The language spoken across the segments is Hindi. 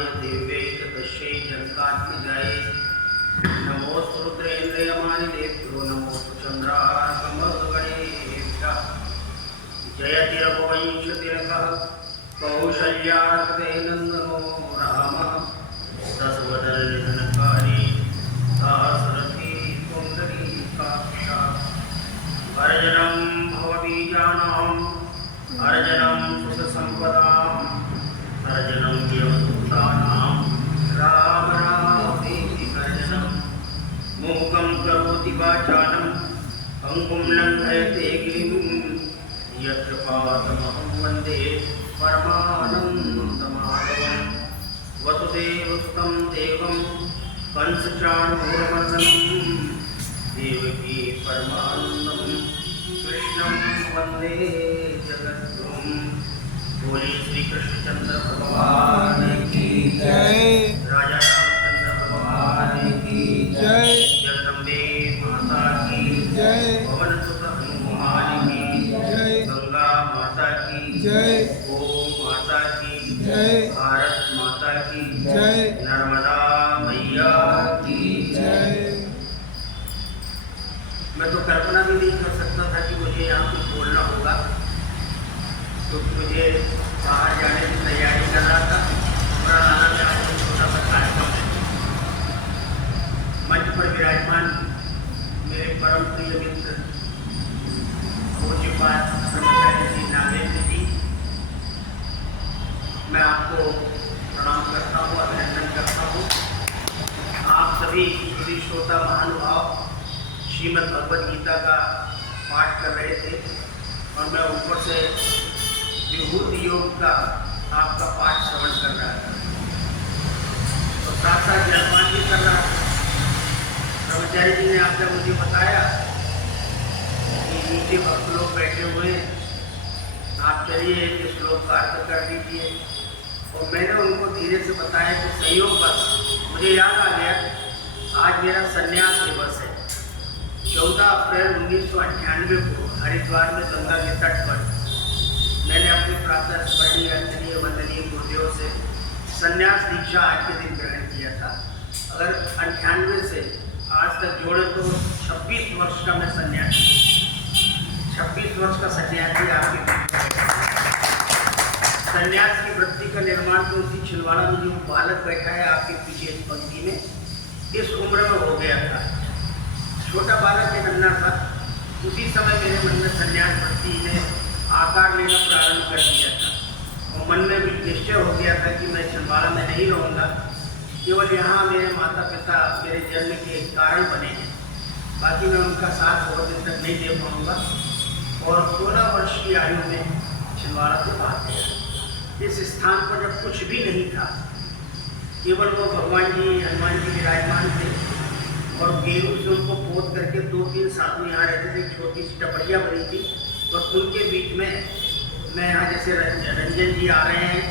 वासुदेवाय देव्यै च तस्यै जनकात्मजायै नमोऽस्तु रुद्रेन्द्रियमानिलेभ्यो नमोऽस्तु चन्द्रार्कमरुद्गणेभ्यः जयति रघुवंशतिलकः कौसल्यार्कनन्दनो रामः दशवदननिधनकारी दाशरथी पुण्डरीकाक्षः अर्जनं भवबीजानाम् अर्जनं सुखसम्पदाम् अर्जनं देवदूतानां राम रामेति अर्जनं मूकं करोति वाचालं पङ्गुं लङ्घयते गिरिं यत्कृपातमहं वन्दे परमानन्दमाधवं वसुदेवसुतं देवं कंसचाणूरमर्दनं देवकी परमानन्दं कृष्णं वन्दे जगद्गुरुं। बोलिए श्री कृष्णचंद्र भगवान की जय। राजा रामचंद्र भगवान की जय। जगदम्बे माता की जय। पवन सुत हनुमान की जय। गंगा माता की जय। गो माता की जय। भारत माता की जय। नर्मदा मैया की जय। मैं तो कल्पना भी नहीं कर सकता था कि मुझे यहाँ कुछ बोलना होगा, क्योंकि मुझे बाहर जाने की तैयारी कर रहा था। हमारा नाना का आज छोटा सा कार्यक्रम है। मंच पर विराजमान मेरे परम प्रिय मित्र पूज्यपाद ब्रह्मचारी जी नागेंद्र जी, मैं आपको प्रणाम करता हूँ, अभिनंदन करता हूँ। आप सभी श्रोता महानुभाव श्रीमद् भगवद गीता का पाठ कर रहे थे और मैं ऊपर से विभूति योग का आपका पाठ श्रवण कर रहा था और साथ साथ जलपान भी कर रहा था। ब्रह्मचारी जी ने आपने मुझे बताया कि नीचे भक्त लोग बैठे हुए हैं, आप चलिए ये श्लोक का अर्थ कर दीजिए। और मैंने उनको धीरे से बताया कि सहयोग बस मुझे याद आ गया, आज मेरा संन्यास दिवस है। 14 अप्रैल 1998 को हरिद्वार में गंगा के तट पर मैंने अपने प्रातः स्मरणीय अर्चनीय वंदनीय गुरुदेव से संन्यास दीक्षा आज के दिन ग्रहण किया था। अगर 98 से आज तक जोड़े तो 26 वर्ष का मैं सन्यासी, 26 वर्ष का सन्यासी आपके संन्यास की वृत्ति का निर्माण तो उसी छिलवाड़ा में जो बालक बैठा है आपके पीछे इस पंक्ति में, इस उम्र में हो गया था। छोटा बालक के नन्हा था, उसी समय मेरे मन में संन्यास वृत्ति ने आकार लेना प्रारंभ कर दिया था और मन में भी निश्चय हो गया था कि मैं छिंदवाड़ा में नहीं रहूँगा, केवल यहाँ मेरे माता पिता मेरे जन्म के कारण बने हैं, बाकी मैं उनका साथ बहुत दिन तक नहीं दे पाऊँगा। और 16 वर्ष की आयु में छिंदवाड़ा को बात गया। इस स्थान पर जब कुछ भी नहीं था, केवल वो भगवान जी हनुमान जी विराजमान थे और गेहूं से उनको पोत करके 2-3 साधु यहाँ रहते थे। छोटी सी टपरिया बनी थी और उनके बीच में मैं यहाँ जैसे रंजन जी आ रहे हैं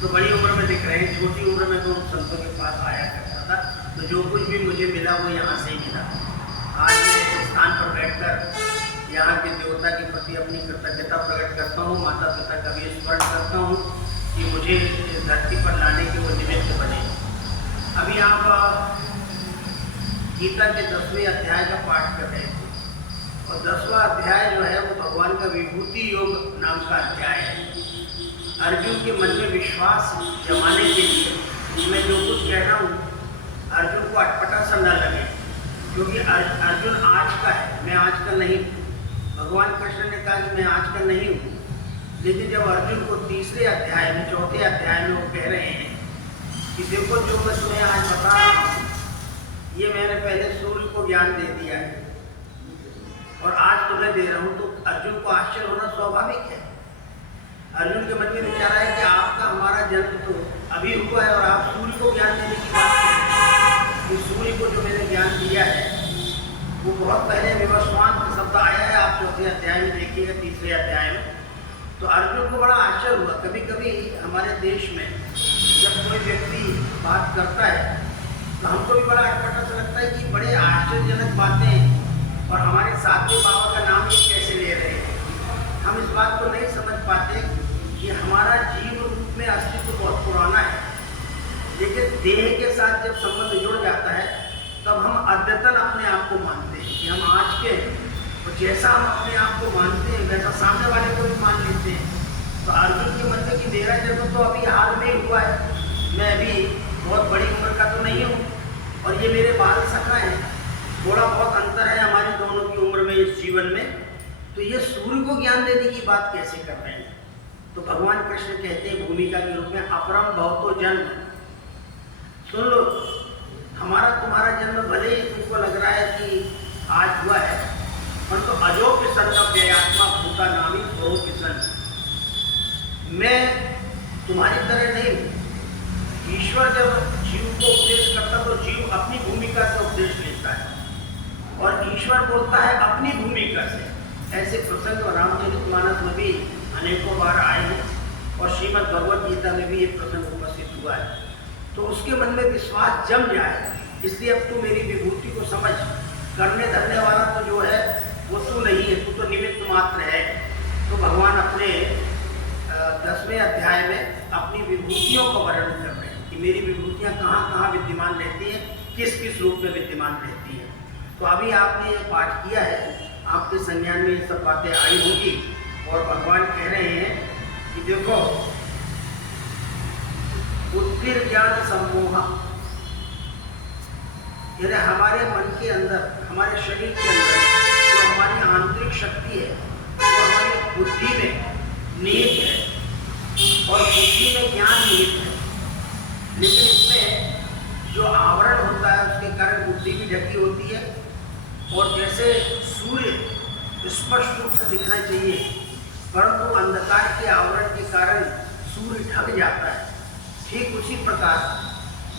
तो बड़ी उम्र में दिख रहे हैं, छोटी उम्र में तो उन संतों के पास आया करता था। तो जो कुछ भी मुझे मिला वो यहाँ से ही मिला। आज मैं इस स्थान पर बैठकर यहाँ के देवता के प्रति अपनी कृतज्ञता प्रकट करता हूँ, माता पिता का भी स्मरण करता हूँ कि मुझे इस धरती पर लाने के वो निमित्त बने। अभी आप गीता के 10वें अध्याय का पाठ कर रहे थे और 10वां अध्याय जो है वो भगवान का विभूति योग नाम का अध्याय है। अर्जुन के मन में विश्वास जमाने के लिए मैं जो कुछ कह रहा हूँ अर्जुन को अटपटा सा न लगे, क्योंकि अर्जुन आज का है, मैं आज का नहीं हूँ। भगवान कृष्ण ने कहा कि मैं आज का नहीं हूँ, लेकिन जब अर्जुन को 3रे अध्याय में 4थे अध्याय में वो कह रहे हैं कि देखो जो मैं तुम्हें आज बता रहा हूँ ये मैंने पहले सूर्य को ज्ञान दे दिया है और आज तुम्हें दे रहा हूँ, तो अर्जुन को आश्चर्य होना स्वाभाविक है। अर्जुन के मन में विचार है कि आपका हमारा जन्म तो अभी हुआ है और आप सूर्य को ज्ञान देने की बात करें। तो सूर्य को जो मैंने ज्ञान दिया है वो बहुत पहले विवस्वान शब्द आया है, आप 4थे अध्याय में देखिएगा, 3रे अध्याय में। तो अर्जुन को बड़ा आश्चर्य हुआ। कभी कभी हमारे देश में जब कोई व्यक्ति बात करता है तो हमको भी बड़ा अटपटा सा लगता है कि बड़े आश्चर्यजनक बातें और हमारे साथी बाबा का नाम ही कैसे ले रहे हैं। हम इस बात को नहीं समझ पाते कि हमारा जीव रूप में अस्तित्व बहुत पुराना है देह के साथ जब संबंध जुड़ जाता है तब हम अद्यतन अपने आप को मानते हैं कि हम आज के और जैसा हम अपने आप को मानते हैं वैसा सामने वाले को भी मान लेते हैं। तो अर्जुन के मन में कि मेरा जन्म तो अभी हाल में ही हुआ है, मैं अभी बहुत बड़ी उम्र का तो नहीं हूँ और ये मेरे बाल सखा हैं, थोड़ा बहुत अंतर है हमारी दोनों की उम्र में इस जीवन में, तो ये सूर्य को ज्ञान देने की बात कैसे कर रहे हैं। तो भगवान कृष्ण कहते हैं भूमिका के रूप में अपरम भवतो जन्म। सुन लो, हमारा तुम्हारा जन्म भले ही तुमको लग रहा है कि आज हुआ है, परंतु अजो किसन का व्ययात्मा भूता नामी भो किसन, मैं तुम्हारी तरह नहीं हूँ। ईश्वर जब जीव को उपदेश करता तो जीव अपनी भूमिका से उपदेश लेता है और ईश्वर बोलता है अपनी भूमिका से। ऐसे प्रसंग रामचरितमानस में भी अनेकों बार आए हैं और श्रीमद् भगवद गीता में भी ये प्रसंग उपस्थित हुआ है। तो उसके मन में विश्वास जम जाए, इसलिए अब तू मेरी विभूति को समझ, करने धरने वाला तो जो है वो तू नहीं है, तू तो निमित्त मात्र है। तो भगवान अपने 10वें अध्याय में अपनी विभूतियों का वर्णन कर रहे हैं कि मेरी विभूतियाँ कहाँ कहाँ विद्यमान रहती हैं, किस किस रूप में विद्यमान रहती हैं। तो अभी आपने ये पाठ किया है, आपके संज्ञान में ये सब बातें आई होगी और भगवान कह रहे हैं कि देखो बुद्धिर्ज्ञान सम्मोह, यानी हमारे मन के अंदर, हमारे शरीर के अंदर जो हमारी आंतरिक शक्ति है वो हमारी बुद्धि में निहित है और बुद्धि में ज्ञान निहित है। लेकिन इसमें जो आवरण होता है उसके कारण बुद्धि भी ढकी होती है और जैसे सूर्य स्पष्ट रूप से दिखना चाहिए परंतु अंधकार के आवरण के कारण सूर्य ढक जाता है, ठीक उसी प्रकार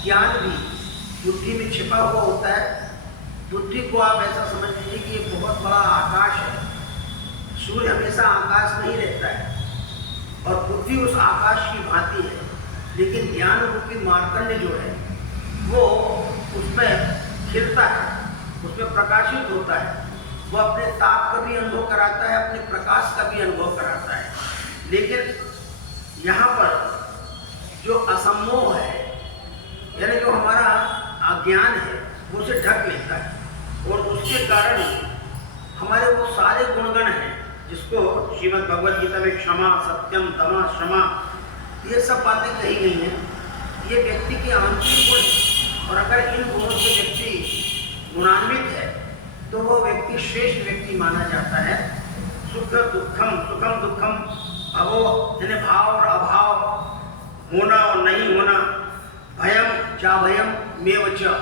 ज्ञान भी बुद्धि में छिपा हुआ होता है। बुद्धि को आप ऐसा समझ लीजिए कि एक बहुत बड़ा आकाश है, सूर्य हमेशा आकाश नहीं रहता है और बुद्धि उस आकाश की भांति है, लेकिन ज्ञान रूपी मार्कंड जो है वो उसमें खिलता है, उसमें प्रकाशित होता है, वो अपने ताप का भी अनुभव कराता है, अपने प्रकाश का भी अनुभव कराता है। लेकिन यहाँ पर जो असम्मोह है, यानी जो हमारा अज्ञान है वो उसे ढक लेता है और उसके कारण हमारे वो सारे गुणगण हैं जिसको श्रीमद् भगवद गीता में क्षमा, सत्यम, दमा, क्षमा, ये सब बातें कही गई हैं, ये व्यक्ति के आंतरिक गुण और अगर इन गुणों से व्यक्ति गुणान्वित है तो वो व्यक्ति श्रेष्ठ व्यक्ति माना जाता है। सुख दुखम, सुखम दुखम, अभो यानी भाव और अभाव, होना और नहीं होना, भयम चा भयम मेव च,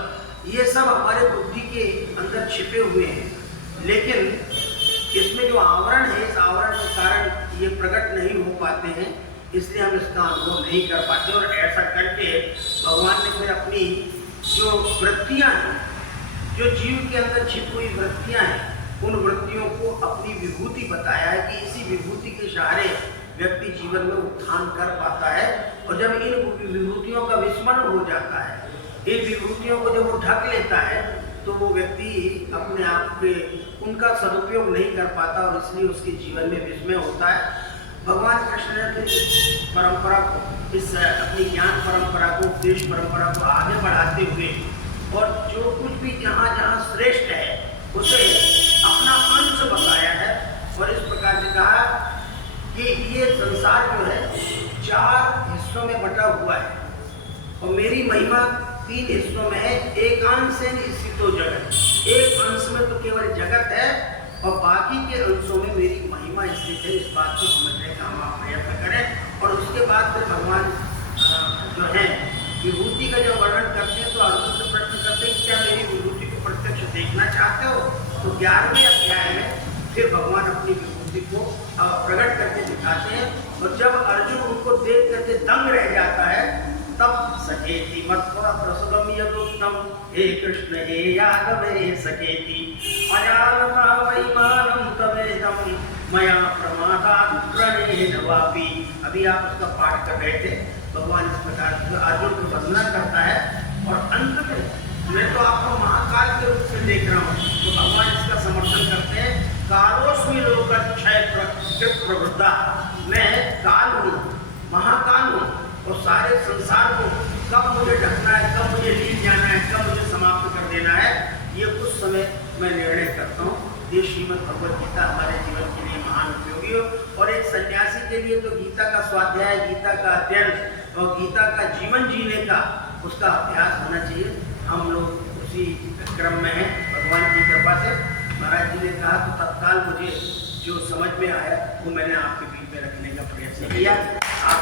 ये सब हमारे बुद्धि के अंदर छिपे हुए हैं। लेकिन इसमें जो आवरण है, इस आवरण के कारण ये प्रकट नहीं हो पाते हैं, इसलिए हम इसका अनुभव नहीं कर पाते। और ऐसा करके भगवान ने फिर अपनी जो वृत्तियाँ हैं, जो जीव के अंदर छिपी हुई वृत्तियाँ हैं, उन वृत्तियों को अपनी विभूति बताया है कि इसी विभूति के सहारे व्यक्ति जीवन में उत्थान कर पाता है। और जब इन विभूतियों का विस्मरण हो जाता है, इन विभूतियों को जब वो ढक लेता है तो वो व्यक्ति अपने आप के उनका सदुपयोग नहीं कर पाता और इसलिए उसके जीवन में विस्मय होता है। भगवान कृष्ण ने फिर इस परंपरा को, इस अपनी ज्ञान परंपरा को, उपदेश परंपरा को आगे बढ़ाते हुए और जो कुछ भी जहाँ जहाँ श्रेष्ठ है उसे अपना अंश बताया है और इस प्रकार से कहा कि ये संसार जो है 4 हिस्सों में बटा हुआ है और मेरी महिमा 3 हिस्सों में है। एक अंश है स्थितो जगत, एक अंश में तो केवल जगत है और बाकी के अंशों में मेरी महिमा स्थित है। इस बात को समझने का हम आप प्रयत्न करें। और उसके बाद फिर भगवान जो है विभूति का जब वर्णन करते हैं तो अर्जुन से प्रश्न करते हैं क्या मेरी विभूति को प्रत्यक्ष देखना चाहते हो। तो 11वें अध्याय में फिर भगवान अपनी विभूति को प्रकट करके दिखाते हैं और जब अर्जुन उनको देख करके दंग रह जाता है तब सकेति मत्वा प्रसवम यदुक्तम, हे कृष्ण हे यादव हे सकेति अजानता वैमानम तवेदम मया प्रमादात् प्रणेन वापि। अभी आप उसका पाठ कर रहे थे। भगवान इस प्रकार से अर्जुन को वंदना करता है और अंत में मैं तो आपको महाकाल के रूप में देख रहा हूँ। तो भगवान इसका समर्थन करते हैं, कालोस्मि लोकक्षय प्रवृत्ता, मैं काल हूँ, महाकाल हूँ और सारे संसार को कब मुझे ढकना है, देना है, ये उस समय मैं निर्णय करता हूँ। ये श्रीमद् भगवद गीता हमारे जीवन के लिए महान उपयोगी हो। और एक सन्यासी के लिए तो गीता का स्वाध्याय, गीता का अध्ययन और गीता का जीवन जीने का उसका अभ्यास होना चाहिए। हम लोग उसी क्रम में हैं भगवान की कृपा से। महाराज जी ने कहा तो तत्काल मुझे जो समझ में आया वो मैंने आपके बीच में रखने का प्रयत्न किया। आप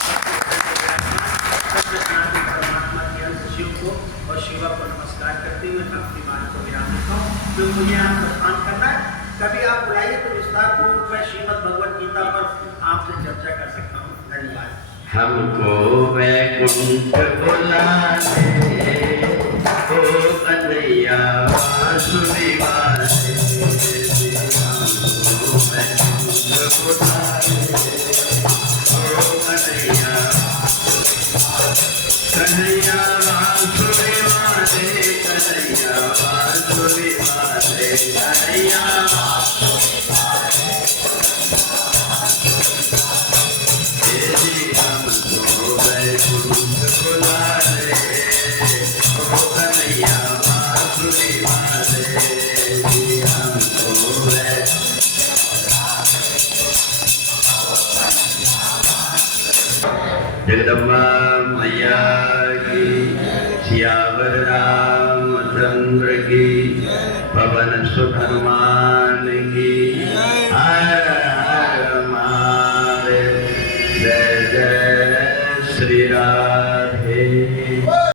परमात्मा के अंश शिव को और शिवा को नमस्कार करते हुए मैं अपनी बात को विराम देता हूँ। तो मुझे यहाँ प्रस्थान करना है, कभी आप बुलाइए तो विस्तार पूर्वक मैं श्रीमद् भगवद गीता पर आपसे चर्चा कर सकता हूँ। धन्यवाद। हमको वैकुंठ बुलाने ओ कन्हैया बांसुरी वाले, हमको वैकुंठ बुलाने ओ कन्हैया, कन्हैया बांसुरी वाले, कन्हैया बांसुरी वाले, कन्हैया जगदम्बा मैया की, सियावर रामचंद्र की, पवन सुत हनुमान